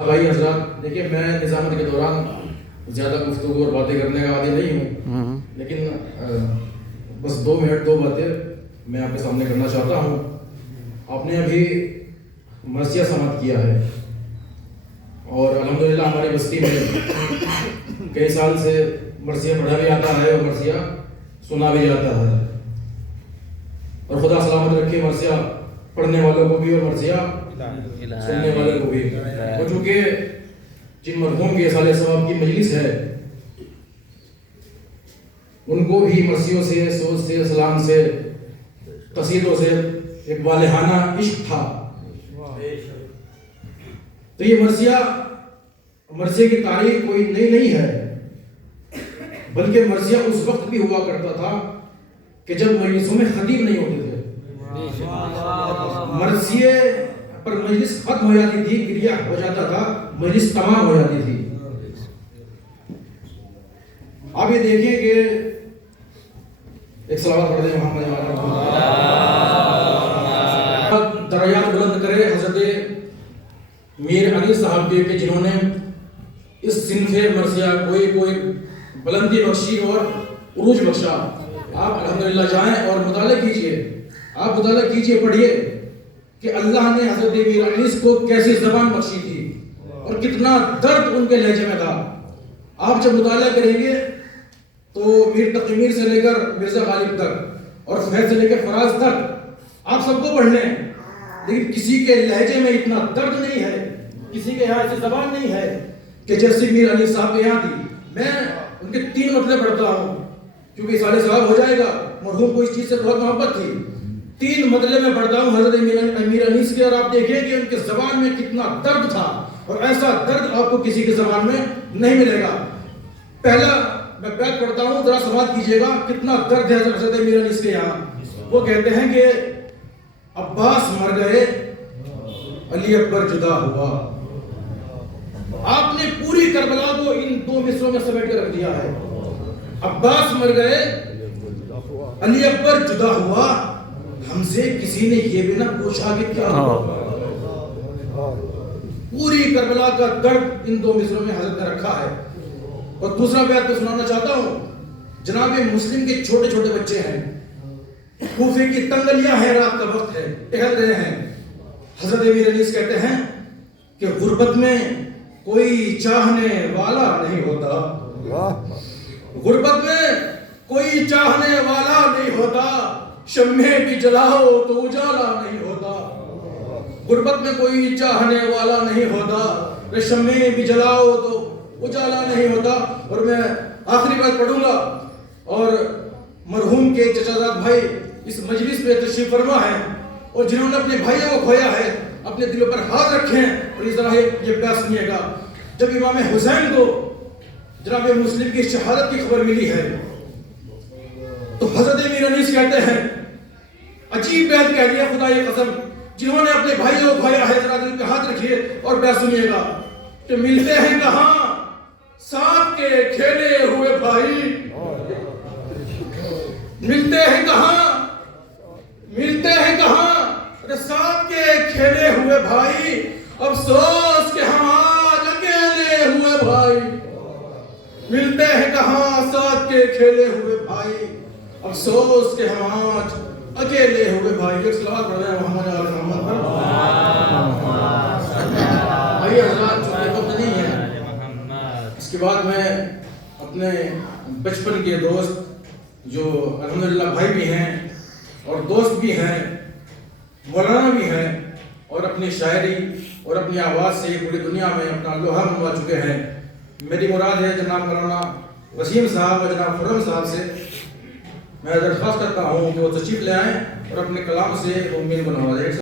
بھائی حضرات دیکھیے، میں نظامت کے دوران زیادہ گفتگو اور باتیں کرنے کا عادی نہیں ہوں، لیکن بس 2 منٹ 2 باتیں میں آپ کے سامنے کرنا چاہتا ہوں۔ آپ نے ابھی مرثیہ سماعت کیا ہے اور الحمدللہ ہماری بستی میں کئی سال سے مرثیہ پڑھا بھی آتا ہے اور مرثیہ سنا بھی جاتا ہے، اور خدا سلامت رکھے مرثیہ پڑھنے والوں کو بھی اور مرثیہ سننے والوں کو بھی۔ اور چونکہ جن مرحوم کی اصالِ ثواب کی مجلس ہے، ان کو بھی مرثیوں سے، سوز سے، سلام سے، قصیدوں سے ایک والہانہ عشق تھا۔ تو یہ مرثیہ کی تاریخ کوئی نئی نہیں ہے، بلکہ مرثیہ اس وقت بھی ہوا کرتا تھا کہ جب مجلسوں میں خطیب نہیں ہوتے تھے۔ مرثیے پر مجلس ختم ہو جاتی تھی، گریہ ہو جاتا تھا، مجلس تمام ہو جاتی تھی۔ آپ یہ دیکھیں کہ ایک صلوات پڑھ دیں محمد درجات بلند کرے حضرت میر علی صاحب کے، کہ جنہوں نے اس صنف مرثیہ کوئی بلندی بخشی اور عروج بخشا۔ آپ الحمدللہ جائیں اور مطالعہ کیجئے، پڑھیے کہ اللہ نے حضرت میر علی کو کیسی زبان بخشی تھی اور کتنا درد ان کے لہجے میں تھا۔ آپ جب مطالعہ کریں گے تو میر تقی میر سے لے کر مرزا غالب تک اور فیض سے لے کر فراز تک آپ سب کو پڑھ لیں، لیکن کسی کے لہجے میں اتنا درد نہیں ہے، کسی کے یہاں ایسی زبان نہیں ہے کہ جیسی میر علی صاحب کے یہاں تھی۔ میں ان کے 3 مطلب پڑھتا ہوں کیونکہ اصالِ ثواب ہو جائے گا، مرحوم کو اس چیز سے بہت محبت تھی۔ 3 مطلب میں پڑھتا ہوں حضرت میر انیس کے، اور آپ دیکھیں کہ ان کے زبان میں کتنا درد تھا، اور ایسا درد آپ کو کسی کی زبان میں نہیں ملے گا۔ پہلا میں بیت پڑھتا ہوں، ذرا سماعت کیجئے گا کتنا درد ہے حضرت میر انیس کے یہاں۔ وہ کہتے ہیں کہ عباس مر گئے، علی اکبر جدا ہوا۔ آپ نے پوری کربلا کو ان 2 مصروں میں سمیٹ کر رکھ دیا ہے۔ عباس مر گئے، علی اکبر جدا ہوا، ہم سے کسی نے یہ بھی نہ پوچھا کہ کیا ہوا۔ پوری کربلا کا درد ان 2 مصروں میں حضرت نے رکھا ہے۔ اور دوسرا بیت میں سنانا چاہتا ہوں، جناب مسلم کے چھوٹے چھوٹے بچے ہیں، کوفے کی تنگلیاں ہیں، رات کا وقت ہے، ٹہل رہے ہیں۔ حضرت میر انیس کہتے ہیں کہ غربت میں کوئی چاہنے والا نہیں ہوتا، غربت میں کوئی چاہنے والا نہیں ہوتا، شمع بھی جلاؤ تو اجالا نہیں ہوتا۔ غربت میں کوئی چاہنے والا نہیں ہوتا، شمع بھی جلاؤ تو اجالا نہیں ہوتا۔ اور میں آخری بات پڑھوں گا، اور مرحوم کے چچازاد بھائی اس مجلس میں تشریف فرما ہے، اور جنہوں نے اپنے بھائیوں کو کھویا ہے اپنے دلوں پر ہاتھ رکھیں، اور اس طرح یہ بیان سنیے گا۔ جب امام حسین کو جناب مسلم کی شہادت کی خبر ملی ہے تو حضرت میر انیس کہتے ہیں، عجیب بیعت کہہ دیا خدا یہ قسم، جنہوں نے اپنے بھائیوں کو کھویا ہے، ذرا دل پہ ہاتھ رکھیے اور بیان سنیے گا کہ ملتے ہیں کہاں ساتھ کے کھیلے ہوئے بھائی، ملتے ہیں کہاں ساتھ کے کھیلے ہوئے بھائی، افسوس کہ ہم آج اکیلے ہوئے بھائی، ملتے ہیں کہاں ساتھ کے کھیلے ہوئے بھائی، افسوس کہ ہم آج اکیلے ہوئے بھائی۔ ایک صلوات پڑھ رہے ہیں محمد علی محمد پر۔ بھائی حضرات چھوٹے وقت نہیں ہے، اس کے بعد میں اپنے بچپن کے دوست جو الحمدللہ بھائی بھی ہیں اور دوست بھی ہیں، مولانا بھی ہیں، اور اپنی شاعری اور اپنی آواز سے پوری دنیا میں اپنا لوہا منوا چکے ہیں۔ میری مراد ہے جناب مولانا وسیم صاحب اور جناب خرم صاحب سے، میں درخواست کرتا ہوں کہ وہ تشریف لے آئیں اور اپنے کلام سے امید بنوا دیں۔